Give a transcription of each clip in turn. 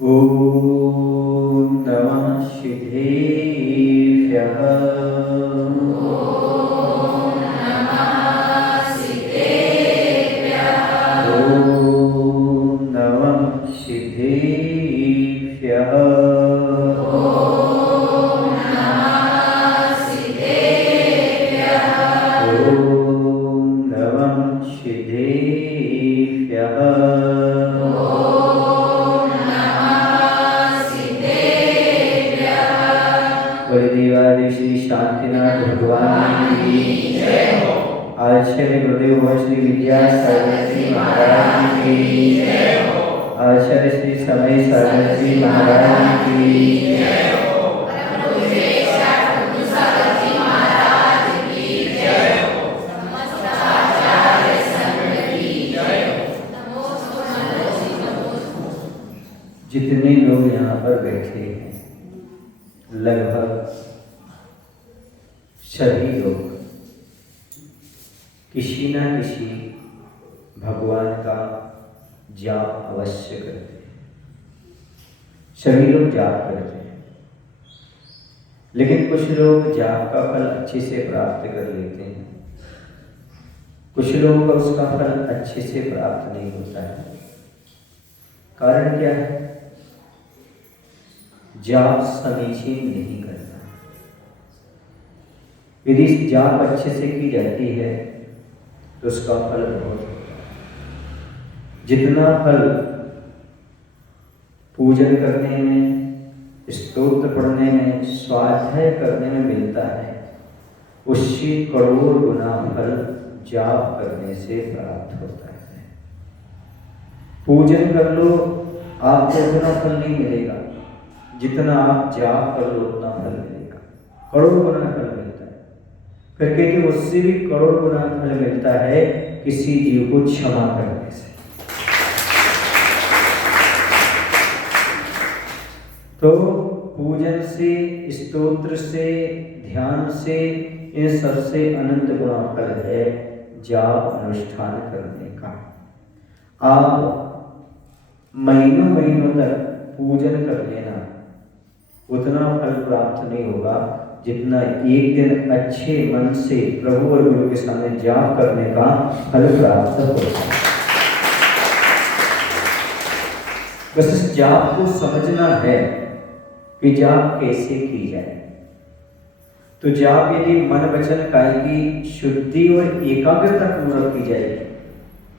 ॐ नमः सिद्धेभ्यः। ॐ नमः सिद्धेभ्यः। श्री शांतिनाथ भगवान की जय हो। आचार्य गुरुदेव श्री विद्या सरस्वती महाराज की जय हो। आचार्य श्री समय सरस्वती महाराज की जय हो। जितने लोग यहाँ पर बैठे हैं लगभग सभी लोग किसी न किसी भगवान का जाप अवश्य करते हैं। सभी लोग जाप करते हैं, लेकिन कुछ लोग जाप का फल अच्छे से प्राप्त कर लेते हैं, कुछ लोगों का उसका फल अच्छे से प्राप्त नहीं होता है। कारण क्या है? जाप समीचीन नहीं करना। यदि जाप अच्छे से की जाती है तो उसका फल बहुत होता है। जितना फल पूजन करने में, स्तोत्र पढ़ने में, स्वाध्याय करने में मिलता है, उससे करोड़ गुना फल जाप करने से प्राप्त होता है। पूजन कर लो, आपको उतना फल नहीं मिलेगा जितना आप जाप कर लो उतना फल मिलेगा। करोड़ गुना फल मिलता है। फिर कहते उससे भी करोड़ गुना फल मिलता है किसी जीव को क्षमा करने से। तो पूजन से, स्तोत्र से, ध्यान से, इन सबसे अनंत गुना फल है जाप अनुष्ठान करने का। आप महीनों महीनों तक पूजन कर लेना, उतना फल प्राप्त नहीं होगा जितना एक दिन अच्छे मन से प्रभु और गुरु के सामने जाप करने का फल प्राप्त होगा। बस इस जाप को समझना है कि जाप कैसे की जाए। तो जाप यदि मन वचन काय की शुद्धि और एकाग्रता पूर्वक की जाएगी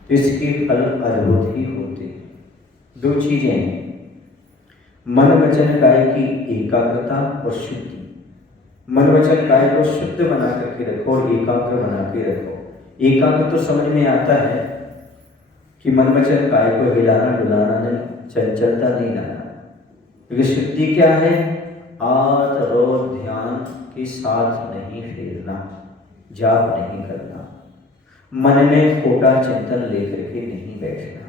तो इसके फल अद्भुत ही होते हैं। दो चीजें हैं, मन वचन काय की एकाग्रता और शुद्धि। मन वचन काय को शुद्ध बना करके रखो और एकाग्र बना के रखो। एकाग्र तो समझ में आता है कि मन वचन काय को हिलाना डुलाना नहीं, चंचलता नहीं लाना। क्योंकि शुद्धि क्या है? आत्म ध्यान के साथ नहीं फेरना, जाप नहीं करना, मन में खोटा चिंतन लेकर के नहीं बैठना,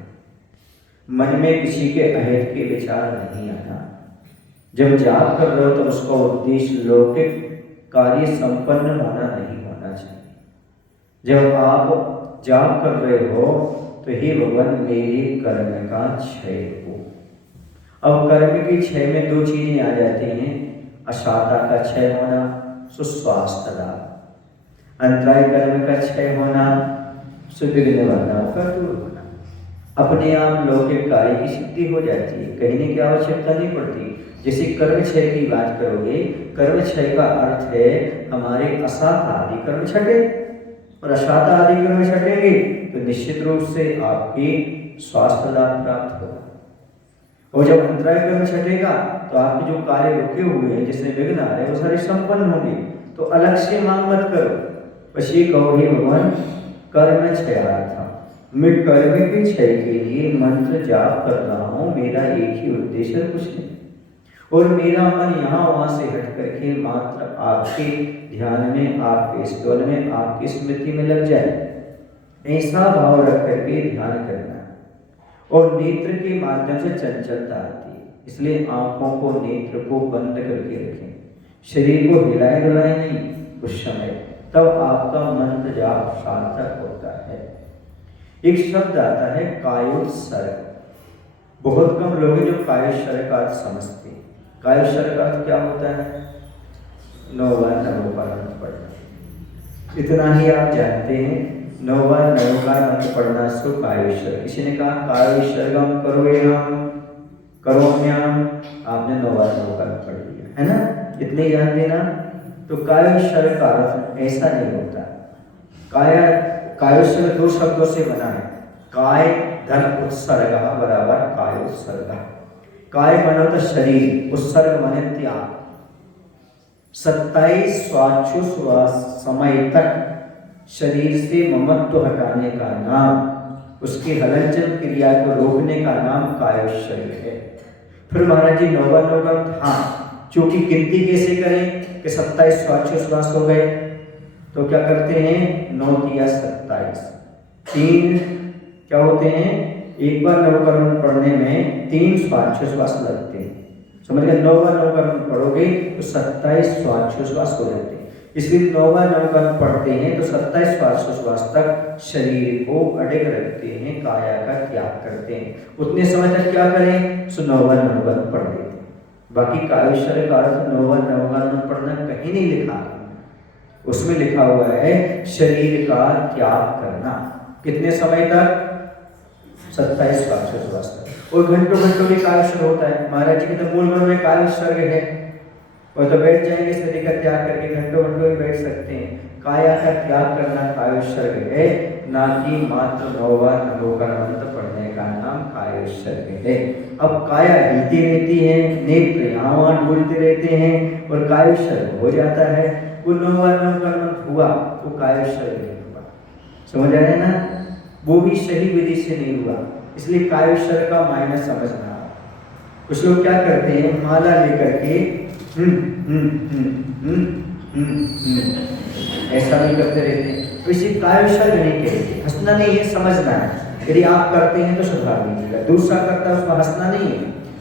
मन में किसी के अहित के विचार नहीं आना। जब जाप कर रहे हो तो उसका उद्देश्य लौकिक कार्य संपन्न होना नहीं होना चाहिए। जब आप जाप कर रहे हो तो हे भगवान मेरे कर्म का क्षय हो। अब कर्म के क्षय में दो चीजें आ जाती हैं, अशाता का क्षय होना, सुस्वास्थ्य लाभ। अंतराय कर्म का क्षय होना, सुविघ्न बाधाओं का दूर होना। अपने आप लौकिक कार्य की सिद्धि हो जाती है, कहने की आवश्यकता नहीं पड़ती। जैसे कर्म क्षय की बात करोगे, कर्म क्षय का अर्थ है हमारे अशात आदि कर्म छटे, और अशात आदि कर्म छटेंगे तो निश्चित रूप से आपके स्वास्थ्य लाभ प्राप्त होगा। और जब अंतराय कर्म छटेगा तो आपके जो कार्य रुके हुए हैं, जिसमें विघ्न आ रहे हैं, वो सारे संपन्न होंगे। तो अलग से मांग मत करो, बस ये कहो हे भगवान कर्म क्षयार्थम, मैं कर्म के क्षय के लिए मंत्र जाप कर रहा हूँ, मेरा एक ही उद्देश्य, कुछ नहीं। और मेरा मन यहाँ वहाँ से हट करके मात्र आपके ध्यान में, आपके स्मरण में, आपकी स्मृति में लग जाए, ऐसा भाव रख करके ध्यान करना। और नेत्र के माध्यम से चंचलता आती है, इसलिए आंखों को, नेत्र को बंद करके रखें, शरीर को हिलाए डुलाए नहीं उस समय, तब आपका मंत्र जाप सार्थक होता है। एक शब्द आता है कायोत्सर्ग। बहुत कम लोग हैं जो कायेश्वर का अर्थ समझते हैं। कायेश्वर का अर्थ क्या होता है? 9 बार नमोकार मंत्र पढ़ना। इतना ही आप जानते हैं, 9 बार नमोकार मंत्र पढ़ना सो कायेश्वर। किसी ने कहा कायेश्वरगम करोम्याम, आपने 9 बार नमोकार पढ़ लिया, है ना? इतने ही जान देना। तो कायेश्वर का अर्थ ऐसा नहीं होता। कायेश्वर 2 शब्दों से बना है, काय धन उत्सर्ग बराबर काय उत्सर्ग। काय माने तो शरीर, उत्सर्ग माने त्याग। 27 श्वासोच्छ्वास समय तक शरीर से ममत्व हटाने का नाम, उसकी हलनचल क्रिया को रोकने का नाम कायेश्वर है। फिर महाराज जी 9 बार हाँ, चूंकि गिनती कैसे करें कि 27 श्वासोच्छ्वास हो गए, तो क्या करते हैं? 9 या 27, 3 क्या होते हैं? एक बार नवकरण पढ़ने में 3 श्वासोच्छ्वास लगते हैं। समझ गए? 9 बार नवकरण पढ़ोगे तो 27 श्वासोच्छ्वास हो जाते हैं। इसलिए 9 बार नवकरण पढ़ते हैं तो 27 श्वासोच्छ्वास तक शरीर को अड़ेग रखते हैं, काया का त्याग करते हैं। उतने समय तक क्या करें? सो 9 बार नवकरण पढ़ लेते हैं। बाकी कायेश्वर का अर्थ 9 बार नवकरण पढ़ना कहीं नहीं लिखा है। उसमें लिखा हुआ है शरीर का त्याग करना। कितने समय तक? 27 श्वासोच्छ्वास तक। और घंटों घंटों भी कायेश्वर होता है। महाराज जी के तो मूल गुण में कायेश्वर है, और तो बैठ जाएंगे शरीर का त्याग करके, घंटों घंटों भी बैठ सकते हैं। काया का त्याग करना कायेश्वर है, ना कि मात्र 9 बार नमोकार मंत्र पढ़ने का नाम कायेश्वर है। अब काया हिलती रहती है, नेत्र यहाँ वहाँ डूलते रहते हैं और कायेश्वर हो जाता है। वो 9 बार नमोकार मंत्र हुआ, वो कायेश्वर नहीं हुआ। समझ आया ना? वो भी सही विधि से नहीं हुआ। इसलिए कायेश्वर का मायने समझना। कुछ लोग क्या करते हैं, माला लेकर के ऐसा नहीं करते रहते हैं, तो इसे कायेश्वर नहीं कहते। हंसना नहीं है, समझना है। यदि आप करते हैं तो सुधार लीजिएगा, दूसरा करता है उसको हंसना नहीं है,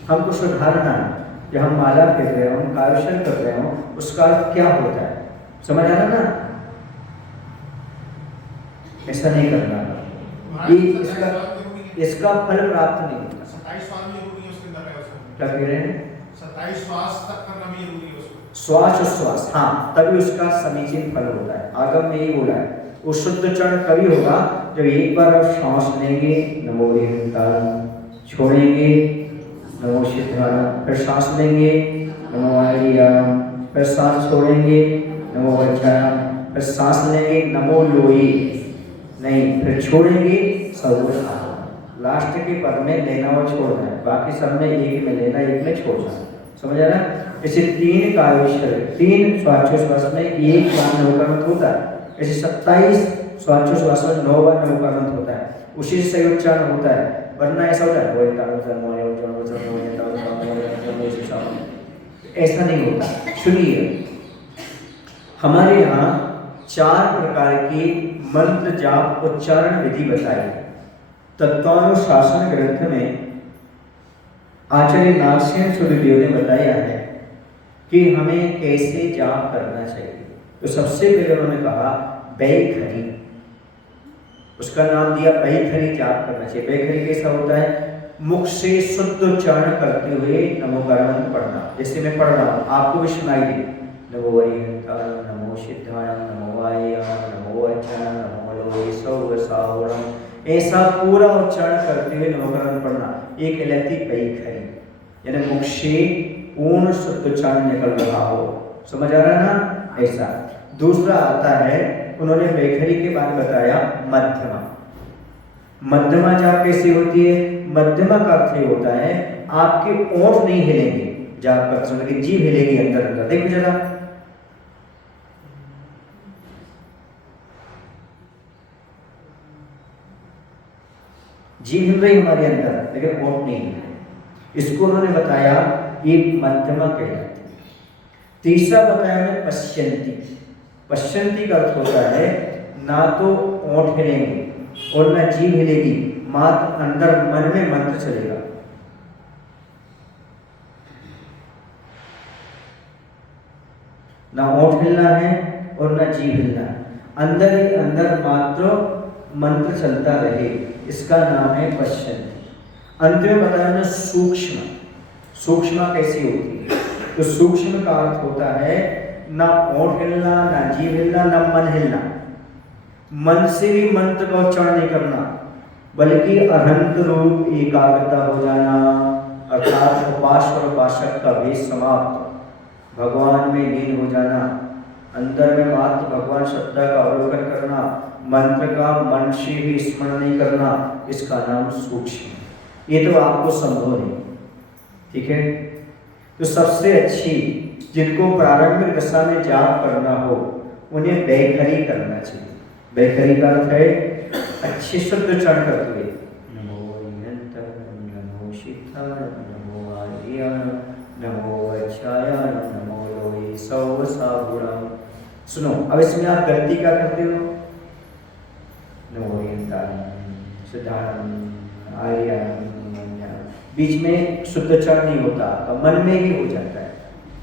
हमको सुधारना है। जब हम माला फेंक रहे हो, हम कायेश्वर कर रहे हो, उसका अर्थ क्या होता है? समझ आ रहा ना? ऐसा नहीं करना। इसका फल प्राप्त नहीं होता। 27 श्वास भी जरूरी है उसके अंदर है उसमें। क्या कह रहे हैं? 27 श्वास तक करना भी जरूरी है उसको। श्वास, हाँ, तभी उसका समीचीन फल होता है। आगम में यही बोला है। वो शुद्ध चरण कभी होगा जब एक बार आप सांस लेंगे, नमो हरिहंतारम, छोड़ेंगे नमो सिद्धारम, फिर सांस लेंगे नमो हरियाम, फिर सांस छोड़ेंगे नमो वज्राम, फिर सांस लेंगे नमो लोही, नहीं, फिर छोड़ेंगे सर्वथा। लास्ट के पद में लेना और छोड़ना है, बाकी सब में एक में लेना, एक में छोड़ना। समझ आ रहा? इसे 3 कायेश्वर, 3 श्वासोच्छ्वास में 1 बार नवकरण होता है। ऐसे 27 श्वासोच्छ्वास में 9 बार नवकरण होता है, उसी से सही उच्चारण होता है। वरना ऐसा होता है ऐसा नहीं होता। सुनिए, हमारे यहाँ 4 प्रकार के मंत्र जाप उच्चारण विधि बताई। तत्वानुशासन ग्रंथ में आचार्य नागसेन सूर्यदेव ने बताया है कि हमें कैसे जाप करना चाहिए। तो सबसे पहले उन्होंने कहा बैखरी, उसका नाम दिया बैखरी जाप करना चाहिए। बैखरी कैसा होता है? मुख से शुद्ध उच्चारण करते हुए नमोकार मंत्र पढ़ना। जैसे मैं पढ़ रहा हूँ, आपको भी सुनाई दे, नमो हरिहंतारम, नमो सिद्धारम, नमो वायम, नमो वज्रम, नमो लोहे सौवसावरम, ऐसा पूरा उच्चारण करते हुए नमोकार मंत्र पढ़ना। एक कहलाती बैखरी, यानी मुख से पूर्ण शुद्ध उच्चारण निकल रहा हो। समझ आ रहा है ना? ऐसा। दूसरा आता है, उन्होंने बैखरी के बाद बताया मध्यमा। मध्यमा जाप कैसी होती है? मध्यमा का अर्थ ये होता है आपके ओंठ नहीं हिलेंगे, जाप करते समय जीभ हिलेगी अंदर अंदर। देखो जरा, जीभ हिल रही हमारे अंदर, लेकिन ओंठ नहीं हिल रहे। इसको उन्होंने बताया ये मध्यमा कहलाती है। तीसरा बताया उन्होंने पश्यंती। पश्यंती का अर्थ होता है ना तो ओंठ हिलेंगे और ना जीभ हिलेगी, मात्र अंदर मन में मंत्र चलेगा। ना ओंठ हिलना है और ना जीभ हिलना है, अंदर ही अंदर मात्र मंत्र चलता रहे, इसका नाम है पश्यंती। अंत में बताया ना सूक्ष्म। सूक्ष्म कैसी होती है? तो सूक्ष्म का अर्थ होता है ना ओंठ हिलना, ना जीभ हिलना, ना मन हिलना। मन से भी मंत्र का उच्चारण नहीं करना, बल्कि अहंत रूप एकाग्रता हो जाना, अर्थात उपास और उपासक का भेद समाप्त, भगवान में लीन हो जाना, अंदर में मात्र भगवान सत्ता का अवलोकन करना, मंत्र का मन से भी स्मरण नहीं करना, इसका नाम सूक्ष्म। ये तो आपको संभव नहीं, ठीक है। तो सबसे अच्छी, जिनको प्रारंभिक दशा में जाप करना हो, उन्हें बैखरी करना चाहिए। बैखरी का अर्थ है अच्छे शुद्ध उच्चारण करते हुए नमो निरंतर, नमो शीतल, नमो आर्य, नमो अच्छाय, नमो लोहि सौ सागुणम। सुनो, अब इसमें आप गलती क्या करते हो? नमो निरंतर, सिद्धार्थ, आर्य, बीच में शुद्ध उच्चारण नहीं होता, तो मन में ही हो जाता है,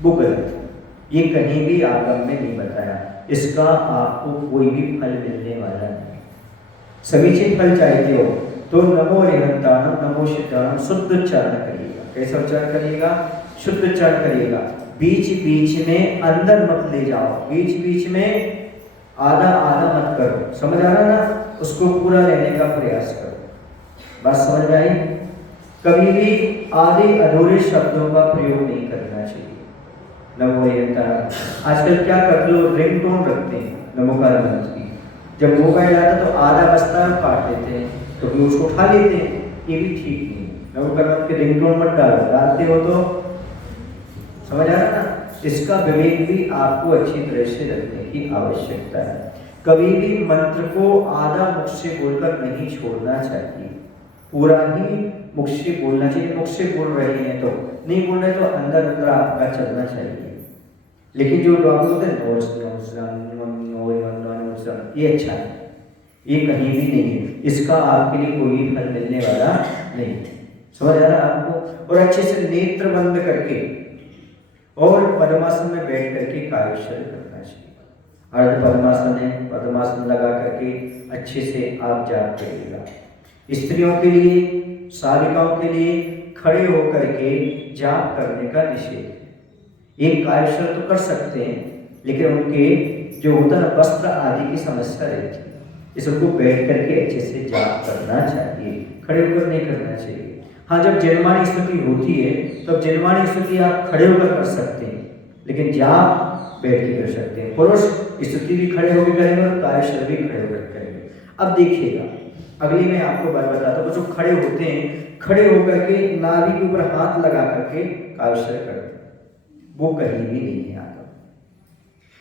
वो गलत। ये कहीं भी आगम में नहीं बताया, इसका आपको कोई भी फल मिलने वाला नहीं। सभी चीज फल चाहते हो तो नमो निरंतारम, नमो सिद्धार्थ शुद्ध उच्चारण करिएगा। कैसा उच्चारण करिएगा? शुद्ध उच्चारण करिएगा। बीच बीच में अंदर मत ले जाओ, बीच बीच में आधा आधा मत करो। समझ आ रहा ना? उसको पूरा लेने का प्रयास करो। बात समझ में आई? कभी भी आधे अधूरे शब्दों का प्रयोग नहीं करना चाहिए। नमो निरंतर, आजकल क्या करते लोग रिंगटोन रखते हैं नमोकार मंत्र की। जब मोबाइल आता तो आधा बस्ता काट देते हैं, तो फिर उसको उठा लेते हैं, ये भी ठीक नहीं। नमोकार मंत्र के रिंगटोन मत डालो, डालते हो तो समझ आ रहा ना? इसका विवेक भी आपको अच्छी तरह से रखने की आवश्यकता है। कभी भी मंत्र को आधा मुख से बोलकर नहीं छोड़ना चाहिए, पूरा ही मुख से बोलना चाहिए। मुख से बोल रहे हैं तो नहीं बोल रहे तो अंदर अंदर आपका चलना चाहिए। लेकिन जो डॉक्टर होते हैं ये अच्छा है, ये कहीं भी नहीं है, इसका आपके लिए कोई फल मिलने वाला नहीं। समझ आ रहा है आपको? और अच्छे से नेत्र बंद करके और पद्मासन में बैठ करके कायशल करना चाहिए। अर्ध पद्मासन है, पद्मासन लगा करके अच्छे से आप जाप करिएगा। स्त्रियों के लिए, साधिकाओं के लिए खड़े होकर के जाप करने का निषेध है। एक कायशल तो कर सकते हैं, लेकिन उनके जो होता है वस्त्र आदि की समस्या रहती है, इसको बैठ करके अच्छे से जाप करना चाहिए, खड़े होकर नहीं करना चाहिए। हाँ, जब जन्मानी स्तुति होती है तब जन्मानी स्तुति आप खड़े होकर कर सकते हैं, लेकिन जाप बैठ के कर सकते हैं। पुरुष स्तुति भी खड़े होकर करेंगे और कायशल भी खड़े होकर करेंगे। अब देखिएगा, अगली मैं आपको बात बताता हूँ। जो खड़े होते हैं, खड़े होकर के नाभि के ऊपर हाथ लगा करके कायशल करते हैं, वो कहीं भी नहीं है आगे।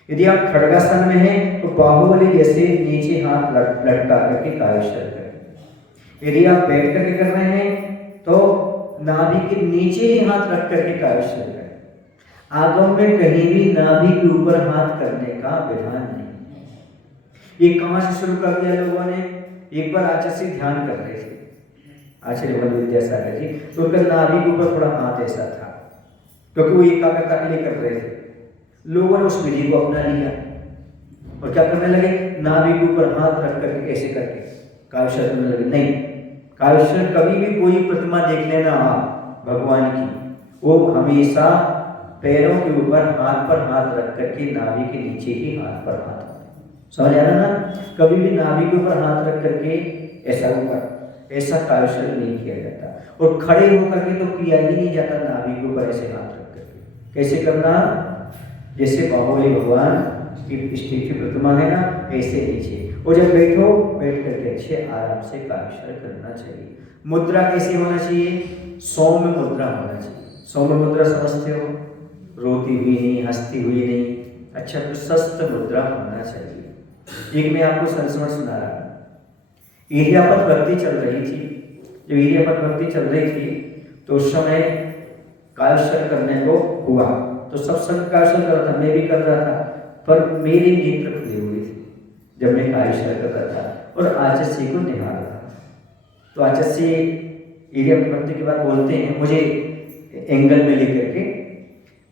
यदि आप खड़गासन में हैं तो बाहुबली जैसे नीचे हाथ लटका करके कायशल करें। यदि आप बैठ करके कर रहे हैं तो नाभि के नीचे ही हाथ रख करके कायशल करें। आगम में कहीं भी नाभि के ऊपर हाथ करने का विधान नहीं। ये कहाँ से शुरू कर दिया लोगों ने? एक बार आचार्य जी ध्यान कर रहे थे, आचार्य बल विद्यासागर जी, तो उनका नाभि के ऊपर थोड़ा हाथ ऐसा था, क्योंकि वो एकाग्रता के लिए कर रहे थे। लोगों ने उस विधि को अपना लिया और क्या करने लगे? नाभि के ऊपर हाथ रख करके ऐसे करके कायशल करने लगे। नहीं, कायशल कभी भी कोई प्रतिमा देख लेना आप भगवान की, वो हमेशा पैरों के ऊपर हाथ पर हाथ रख करके नाभि के नीचे ही हाथ पर हाथ। समझ आ रहा ना? कभी भी नाभि के ऊपर हाथ रख करके ऐसा ऊपर, ऐसा कायशल नहीं किया जाता। और खड़े होकर के तो किया ही नहीं जाता नाभि के ऊपर ऐसे हाथ रख करके। कैसे करना? जैसे बाहुबली भगवान की स्टैचू प्रतिमा है ना, ऐसे नीचे। और जब बैठो, बैठ करके अच्छे आराम से कायशल करना चाहिए। मुद्रा कैसी होना चाहिए? सौम्य मुद्रा होना चाहिए। सौम्य मुद्रा समझते हो? रोती हुई नहीं, हंसती हुई नहीं, अच्छा प्रशस्त मुद्रा होना चाहिए। एक मैं आपको संस्मरण सुना रहा हूं। इरियापत भक्ति चल रही थी। जब इरियापत भक्ति चल रही थी तो उस समय कायशल करने को हुआ, तो सब संग कायशल कर रहा था, मैं भी कर रहा था, पर मेरे नेत्र खुले हुए थे जब मैं कायशल कर रहा था और आचार्य को निहार रहा था। तो आचार्य इरियापत भक्ति के बाद बोलते हैं, मुझे एंगल में लेकर के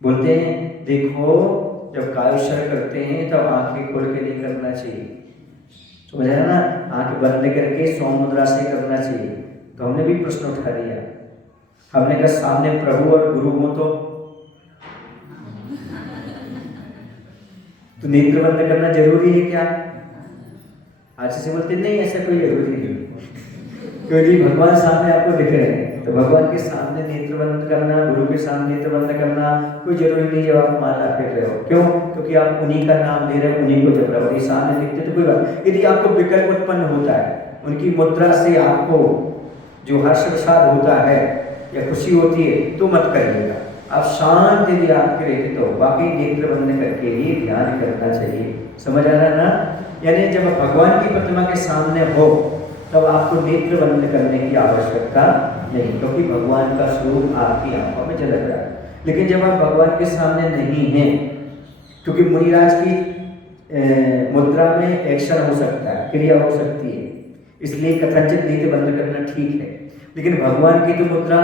बोलते हैं, देखो जब कायशल करते हैं तब आंखें खोल के नहीं करना चाहिए। समझ रहे ना? आंखें बंद करके सौम्य मुद्रा से करना चाहिए। तो हमने भी प्रश्न उठा दिया, हमने कहा सामने प्रभु और गुरु हो तो नेत्र बंद करना जरूरी है क्या? आज से बोलते नहीं, ऐसा कोई जरूरी नहीं, क्योंकि भगवान सामने आपको दिख रहे हैं, तो भगवान के सामने नेत्र बंद करना, गुरु के सामने नेत्र बंद करना कोई जरूरी नहीं जब आप माला फेर रहे हो। क्यों? क्योंकि आप उन्हीं का नाम ले रहे हो, उन्हीं को जप रहे हो, ये सामने दिखते तो कोई बात। यदि आपको विकल्प उत्पन्न होता है, उनकी मुद्रा से आपको जो हर्ष विषाद होता है या खुशी होती है, तो मत करिएगा। आप शांत यदि आपके रहते तो बाकी नेत्र बंद करके ही ध्यान करना चाहिए। समझ आ रहा है ना? यानी जब भगवान की प्रतिमा के सामने हो तब आपको नेत्र बंद करने की आवश्यकता नहीं, क्योंकि भगवान का स्वरूप आपकी आंखों में झलक रहा है। लेकिन जब आप भगवान के सामने नहीं हैं, क्योंकि मुनिराज की मुद्रा में एक्शन हो सकता है, क्रिया हो सकती है, इसलिए कथनचित नेत्र बंद करना ठीक है। लेकिन भगवान की तो मुद्रा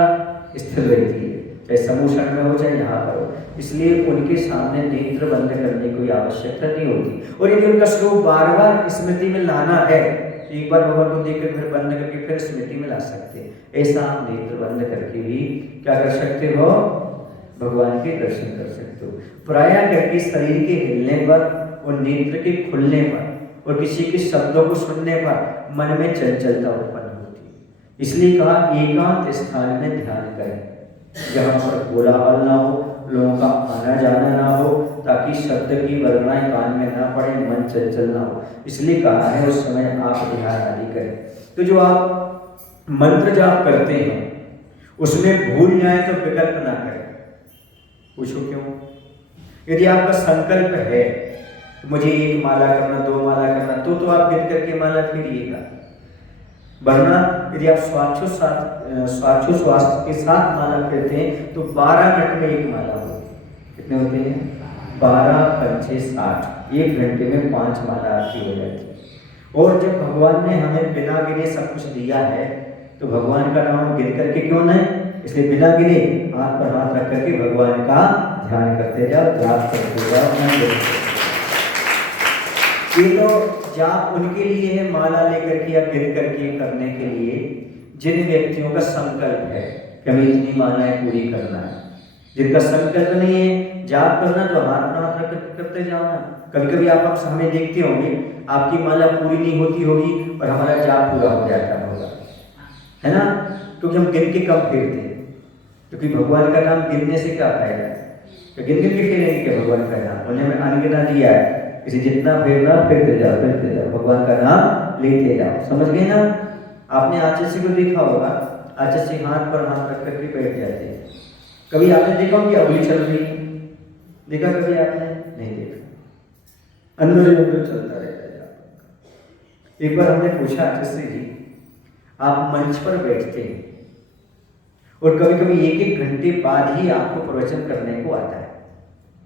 स्थिर रहती है, चाहे समूषण में हो चाहे यहाँ पर हो, इसलिए उनके सामने नेत्र बंद करने की कोई आवश्यकता नहीं होती। और यदि उनका स्वरूप बार बार स्मृति में लाना है, एक बार भगवान को देखकर फिर बंद करके फिर स्मृति में ला सकते हैं। ऐसा आप नेत्र बंद करके भी क्या कर सकते हो? भगवान के दर्शन कर सकते हो। प्रायः करके शरीर के हिलने पर और नेत्र के खुलने पर और किसी के शब्दों को सुनने पर मन में चंचलता उत्पन्न होती है। इसलिए कहा एकांत स्थान में ध्यान करें, जहाँ पर कोलाहल ना हो, लोगों का आना जाना ना हो, ताकि शब्द की वर्गणाएं कान में ना पड़े, मन चंचल ना हो। इसलिए कहा है उस समय आप ध्यान आदि करें। तो जो आप मंत्र जाप करते हैं उसमें भूल जाए तो विकल्प ना करें। पूछो क्यों? यदि आपका संकल्प है तो मुझे एक माला करना, दो माला करना, तो आप गिन करके माला फेरिएगा। वरना यदि आप श्वासोच्छ्वास के साथ माला फेरते हैं तो 12 मिनट में एक माला होती है। कितने होते हैं? 12 पंचे 60, 1 घंटे में 5 माला आपकी हो जाती है। और जब भगवान ने हमें बिना गिने सब कुछ दिया है तो भगवान का नाम गिन करके क्यों नहीं? इसलिए बिना गिने हाथ पर हाथ रख करके भगवान का ध्यान करते जाओ, जाप करते जाओ। ये तो जाप उनके लिए है माला लेकर के या गिन करके करने के लिए जिन व्यक्तियों का संकल्प है कि हमें इतनी मालाएं पूरी करना है। जिनका संकल्प नहीं है जाप करना तो हाथ पर हाथ रख करते जाओ ना। कभी कभी आप हमें देखते होंगे, आपकी माला पूरी नहीं होती होगी और हमारा जाप पूरा हो जाता होगा, है ना? क्योंकि हम गिन के कम फेरते हैं, क्योंकि भगवान का नाम गिनने से क्या फायदा है? तो गिन गिन के फेरेंगे क्या भगवान का नाम? उन्हें हमें अनगिना दिया है, इसे जितना फेरना फेरते जाओ, भगवान का नाम लेते जाओ। समझ गए ना? आपने आचार्य को देखा होगा, आचार्य हाथ पर हाथ रख करके बैठ जाते हैं। कभी आपने देखा हो कि उंगली चल रही? देखा कभी आपने? नहीं देखा, अंदर ही अंदर चलता रहता है। एक बार हमने पूछा आचार्य जी, आप मंच पर बैठते हैं और कभी कभी 1-1 घंटे बाद ही आपको प्रवचन करने को आता है,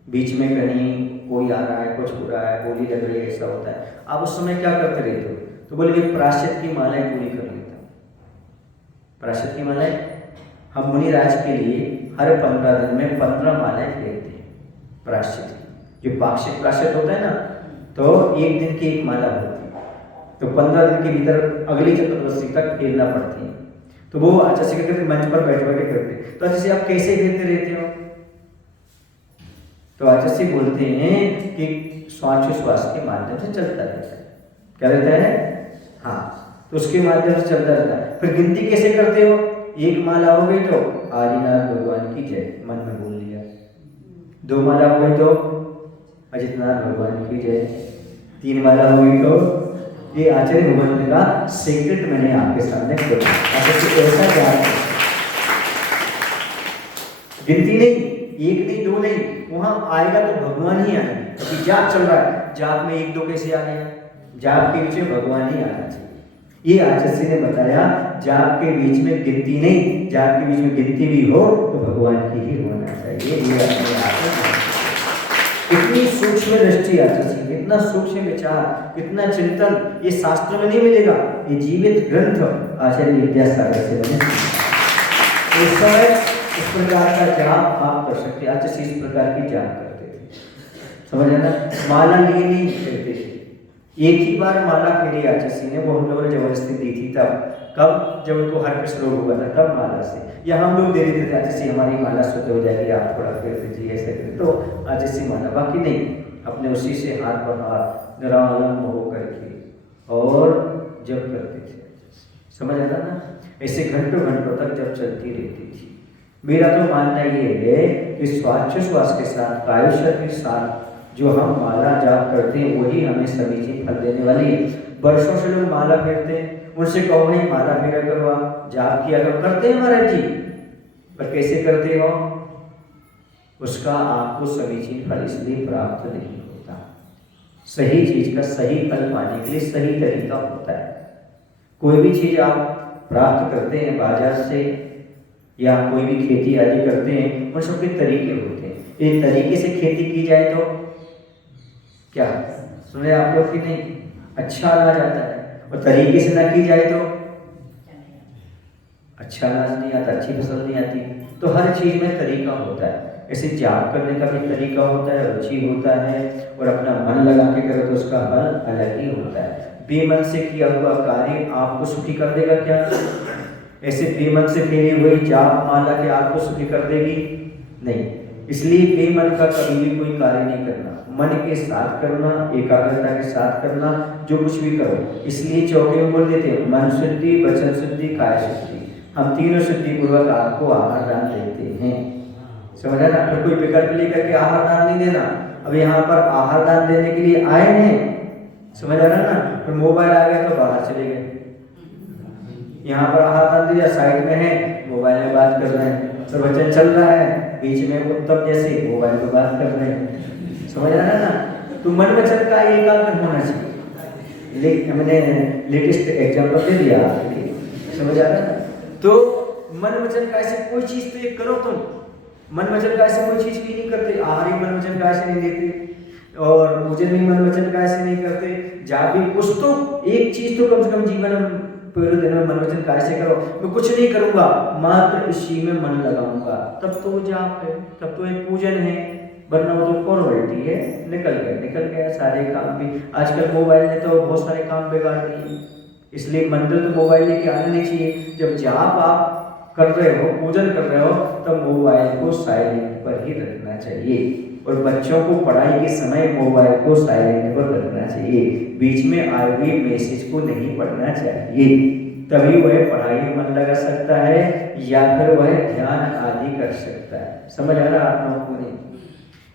बीच में कहीं कोई आ रहा है, कुछ हो रहा है, बोली लग रही है, ऐसा होता है, आप उस समय क्या करते रहते हो? तो बोले प्रायश्चित की मालाएं पूरी कर लेता हूँ। प्रायश्चित की मालाएं हम मुनिराज के लिए हर 15 दिन में 15 मालाएं फेरते हैं। प्रायश्चित जो पाक्षिक प्रायश्चित होता है ना, तो 1 दिन की 1 माला होती है, तो 15 दिन के भीतर अगली चतुर्दशी तक फेरना पड़ती है। तो वो आचार्य कहते मंच पर बैठ बैठे करते। तो आचार्य आप कैसे फेरते रहते हो? तो आचार्य बोलते हैं कि श्वासोच्छ्वास के माध्यम से चलता रहता है। क्या रहता है? हाँ, तो उसके माध्यम से चलता रहता है। फिर गिनती कैसे करते हो? 1 माला हो गई तो आदिनाथ भगवान की जय, मन में बोल लिया। 2 माला हो गई तो अजितनाथ भगवान की जय। 3 माला हो गई तो ये आचार्य भगवान का सीक्रेट मैंने आपके सामने खोला। ऐसा क्या गिनती नहीं, 1 नहीं 2 नहीं, वहां आएगा तो भगवान ही आएंगे। क्योंकि जाप चल रहा है, जाप में 1-2 कैसे आ गया? जाप के बीच में भगवान ही आना चाहिए। ये आचार्य ने बताया, जाप के बीच में गिनती नहीं, जाप के बीच में गिनती भी हो तो भगवान की ही होना चाहिए। ये अपने आप इतनी सूक्ष्म दृष्टि आचार्य, इतना सूक्ष्म विचार, इतना चिंतन ये शास्त्र में नहीं मिलेगा। ये जीवित ग्रंथ आचार्य विद्यासागर से बने। इस समय इस प्रकार का जाप आप कर सकते। आचार्य इस प्रकार की जाप करते थे, समझ आना? माला लिए नहीं करते थे, एक ही बार माला फेरी आचार्य ने, वो हम लोगों ने जबरदस्ती दी थी तब। कब? जब उनको हर्ष रोग हुआ था तब माला से, या हम लोग दे देते थे आचार्य हमारी माला शुद्ध हो जाएगी, आप थोड़ा फेर दीजिए ऐसे करके, तो आचार्य माला, बाकी नहीं, अपने उसी से हाथ पर हाथ निरालंब हो करके और जब करते थे। समझ आता ना? ऐसे घंटों घंटों तक जब चलती रहती थी। मेरा तो मानना ये है कि श्वासोच्छ्वास के साथ, कायोच्छ्वास के साथ जो हम माला जाप करते हैं वही हमें समीचीन फल देने वाली है। वर्षों से लोग माला फेरते हैं, उनसे कहो भाई माला फेरा करो, आप जाप किया करो, करते हैं महाराज जी, पर कैसे करते हो? उसका आपको समीचीन फल इसलिए प्राप्त नहीं होता। सही चीज का सही फल पाने के लिए सही तरीका होता है। कोई भी चीज आप प्राप्त करते हैं बाजार से या कोई भी खेती आदि करते हैं, उन सबके तरीके होते हैं। एक तरीके से खेती की जाए तो क्या सुने आप लोग कि नहीं, अच्छा अनाज आता है, और तरीके से ना की जाए तो अच्छा अनाज नहीं आता, अच्छी फसल नहीं आती। तो हर चीज में तरीका होता है। ऐसे जाप करने का भी तरीका होता है, रुचि होता है, और अपना मन लगा के करो तो उसका फल अलग ही होता है। बेमन से किया हुआ कार्य आपको सुखी कर देगा क्या? ऐसे बेमन से फेरी हुई जाप माला के आपको सुखी कर देगी? नहीं। इसलिए बेमन का कभी भी कोई कार्य नहीं करना, मन के साथ करना, एकाग्रता के साथ करना, जो कुछ भी करो। इसलिए चौके में बोल देते हैं मन शुद्धि, वचन शुद्धि, काय शुद्धि। हम तीनों शुद्धि पूर्वक आपको आहार दान देते हैं। समझा ना? फिर कोई विकल्प लेकर के आहार दान नहीं देना। अब यहाँ पर आहार दान देने के लिए आए हैं, समझ आ रहा ना? फिर मोबाइल आ गया तो बाहर चले गए। यहाँ पर आहार दान दिया, साइड में है, मोबाइल में बात कर रहे हैं। प्रवचन चल रहा है, बीच में उत्तम जैसे मोबाइल में बात कर रहे हैं। समझ आ रहा ना? तो मन वचन का एकाग्र होना चाहिए। मैंने लेटेस्ट एग्जाम्पल दे दिया आपके लिए, समझ आ रहा है? तो मन वचन का ऐसे कोई चीज तो एक करो तुम। मन वचन का ऐसे कोई चीज भी नहीं करते, आहार ही मन वचन का ऐसे नहीं देते, और पूजन भी मन वचन का ऐसे नहीं करते, जहाँ भी कुछ तो एक चीज तो कम से कम जीवन में पूरे दिन में मन वचन का ऐसे करो। मैं कुछ नहीं करूंगा, मात्र इसी में मन लगाऊंगा, तब तो जाप है, तब तो एक पूजन है। वरना वो तो फॉर्मेलिटी है, निकल गया सारे काम भी। आजकल मोबाइल ने तो बहुत सारे काम बिगाड़ दिए, इसलिए मंदिर तो मोबाइल लेके आना नहीं चाहिए। जब जाप आप कर रहे हो, पूजन कर रहे हो, तब मोबाइल को साइलेंट पर ही रखना चाहिए, और बच्चों को पढ़ाई के समय मोबाइल को साइलेंट पर रखना चाहिए। बीच में आए हुए मैसेज को नहीं पढ़ना चाहिए, तभी वह पढ़ाई में मन लगा सकता है या फिर वह ध्यान आदि कर सकता है। समझ आ रहा आप लोगों को? नहीं।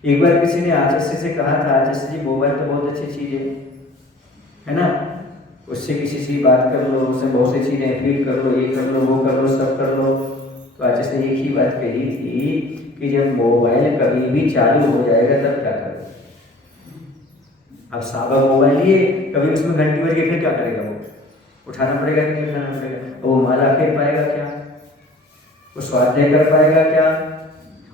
एक बार किसी ने आचार्य से कहा था, आचार्य जी मोबाइल तो बहुत अच्छी चीज है ना, उससे किसी से बात कर लो, उससे बहुत सी चीजें फील कर लो, ये कर लो, वो कर लो, सब कर लो। तो आचार्य से एक ही बात कही थी कि जब मोबाइल कभी भी चालू हो जाएगा तब क्या करोगे? अब साबा मोबाइल लिए, कभी उसमें घंटी बज गई, फिर क्या करेगा? वो उठाना पड़ेगा कि नहीं उठाना पड़ेगा? वो माला फेर पाएगा क्या? वो स्वाध्याय कर पाएगा क्या?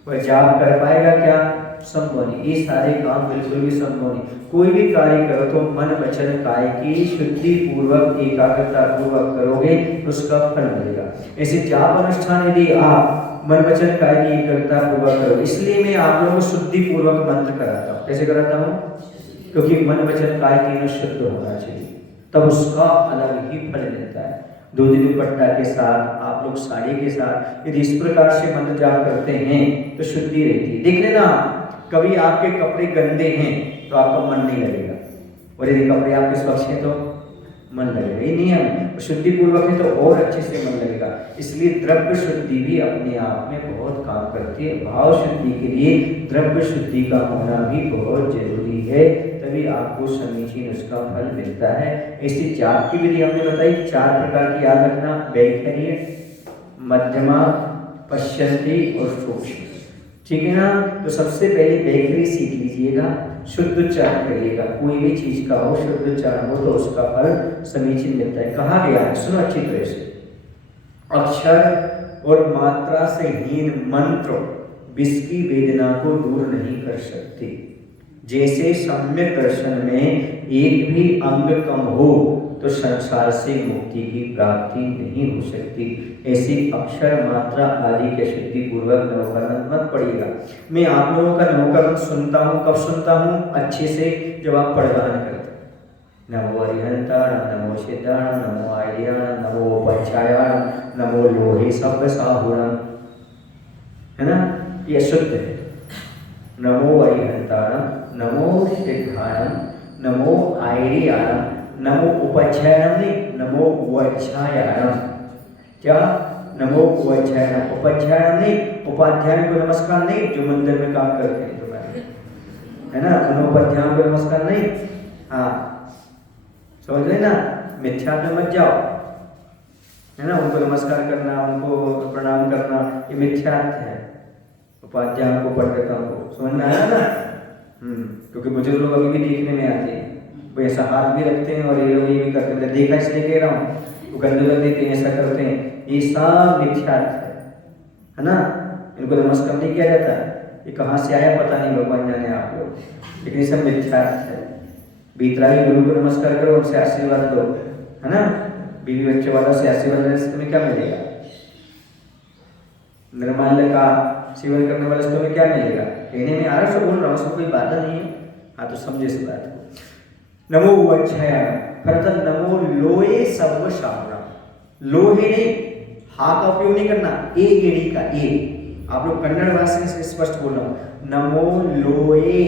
वह जाप कर पाएगा क्या? संभव नहीं। ये सारे काम बिल्कुल भी संभव नहीं। कोई भी कार्य करो तो मन वचन काय की शुद्धि पूर्वक, एकाग्रता पूर्वक करोगे, उसका फल मिलेगा। ऐसे जाप अनुष्ठान यदि आप मन वचन काय की एकाग्रता पूर्वक करो, इसलिए मैं आप लोगों को शुद्धि पूर्वक मंत्र कराता हूँ। कैसे कराता हूँ? क्योंकि मन वचन काय तीनों शुद्ध होना चाहिए, तब उसका अलग ही फल मिलता है। धोती दुपट्टा के साथ, आप लोग साड़ी के साथ यदि इस प्रकार से मंत्र जाप करते हैं तो शुद्धि रहती है। देख लेना, कभी आपके कपड़े गंदे हैं तो आपका मन नहीं लगेगा, और यदि कपड़े आपके स्वच्छ हैं तो मन लगेगा। ये नियम। शुद्धि पूर्वक है तो और अच्छे से मन लगेगा। इसलिए द्रव्य शुद्धि भी अपने आप में बहुत काम करती है। भाव शुद्धि के लिए द्रव्य शुद्धि का होना भी बहुत जरूरी है, तभी आपको समीचीन उसका फल मिलता है। ऐसी जाप की विधि हमने बताई, 4 प्रकार की याद रखना, वैखरी, मध्यमा, पश्यन्ती और सूक्ष्म। ठीक है ना? तो सबसे पहले वैखरी सीख लीजिएगा, शुद्ध उच्चारण करिएगा। कोई भी चीज का हो, शुद्ध उच्चारण हो तो उसका फल समीचीन मिलता है। कहा गया है, सुनो अच्छी तरह से, अक्षर और मात्रा से हीन मंत्र विष की वेदना को दूर नहीं कर सकते। जैसे सम्यक दर्शन में एक भी अंग कम हो तो संसार से मुक्ति की प्राप्ति नहीं हो सकती। ऐसी अक्षर मात्रा आदि के शुद्धि पूर्वक नवकरण मत पड़िएगा। मैं आप लोगों का नवकरण सुनता हूँ, कब सुनता हूँ? अच्छे से, जब आप पढ़वान करते हैं। नमो अरिहंताणं, नमो सिद्धाणं, नमो आर्याणं, नमो उपच्छायाणं, नमो लोहे सब्ब साहुणं, है ना, ये शुद्ध है। नमो अरिहंताणं, नमो सिद्धाणं, नमो आर्याणं, नमो उपच्छायाणं नहीं, नमो उपच्छायाणं। क्या? नमो उपच्छायाणं, उपच्छायाणं नहीं, उपाध्याय को नमस्कार नहीं, जो मंदिर में काम करते हैं तुम्हारे, है ना, उन उपाध्यायों को नमस्कार नहीं। हाँ, समझ रहे ना, मिथ्या में मत जाओ, है ना, उनको नमस्कार करना, उनको प्रणाम करना, ये मिथ्यार्थ है। उपाध्यायों को, पंडितों को, समझ में आया ना? क्योंकि बुजुर्ग लोग अभी भी देखने में आते हैं, वो ऐसा हाथ भी रखते हैं और ये लोग ये भी करते हैं, देखा इसलिए कह रहा हूँ, वो गंदे लोग देते हैं, ऐसा करते हैं, ये सब मिथ्यार्थ है ना। इनको नमस्कार नहीं किया जाता, ये कहाँ से आया पता नहीं, भगवान जाने आप लोग, लेकिन ये सब मिथ्यार्थ है। बीतरागी गुरु को नमस्कार करो, उनसे आशीर्वाद दो, है ना। बीवी बच्चे वालों से आशीर्वाद लेने से तुम्हें क्या मिलेगा? निर्माल्य का सेवन करने वाले से तुम्हें क्या मिलेगा? कहने में आ रहा, बोल रहा हूँ, उसमें कोई बाधा नहीं है। हाँ, तो समझे इस बात को। नमो उपच्छायाणं, अर्थात नमो लोहे सर्व साहुणं। लोहे नहीं, हा का उपयोग नहीं करना, ए गेड़ी का ए। आप लोग कन्नड़ भाषा से स्पष्ट बोल रहा हूँ, नमो लोहे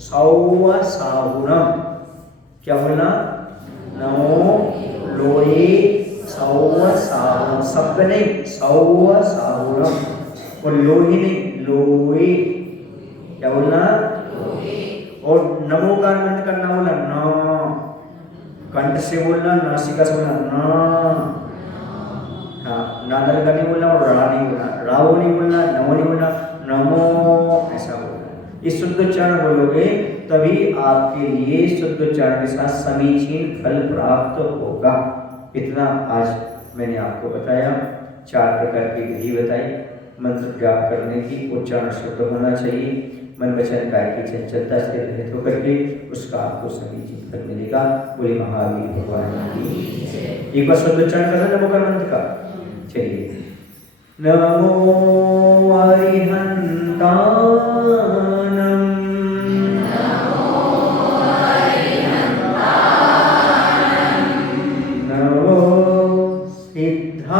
सर्व साहुणं। क्या बोलना? नमो लोहे सर्व साहुणं, शब्द नहीं, सर्व साहुणं, और लोहे नहीं, लोहे। क्या बोलना? और नमो का मंत्र करना, बोला न, कंठ से बोलना, नासिका से बोलना न। हाँ, नादल का नहीं बोलना और रा नहीं बोलना, रावो नहीं बोलना, नमो नहीं बोलना, नमो ऐसा बोलना। ये शुद्ध उच्चारण बोलोगे तभी आपके लिए शुद्ध उच्चारण के साथ समीचीन फल प्राप्त होगा। इतना आज मैंने आपको बताया, 4 प्रकार की विधि बताई मंत्र जाप करने की। उच्चारण शुद्ध होना चाहिए, मन वचन काया की चंचलता से रहित होकर के उसका आपको समीचीन फल मिलेगा। बोले महावीर भगवान की। एक बार शुद्ध उच्चारण करना नमो का मंत्र का। चलिए, नमो अरिहंताणं, नमो सिद्धाणं,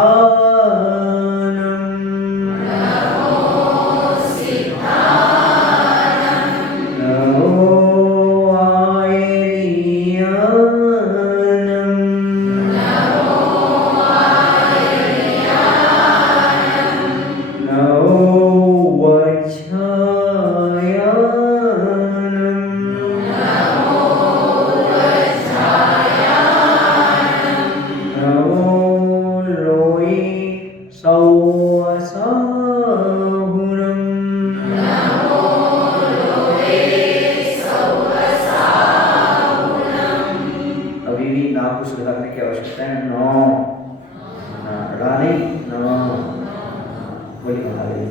नमो आर्याणं, अभी भी नाम को सुधारने की आवश्यकता है। नौ रानी नौ। बोली महादेव।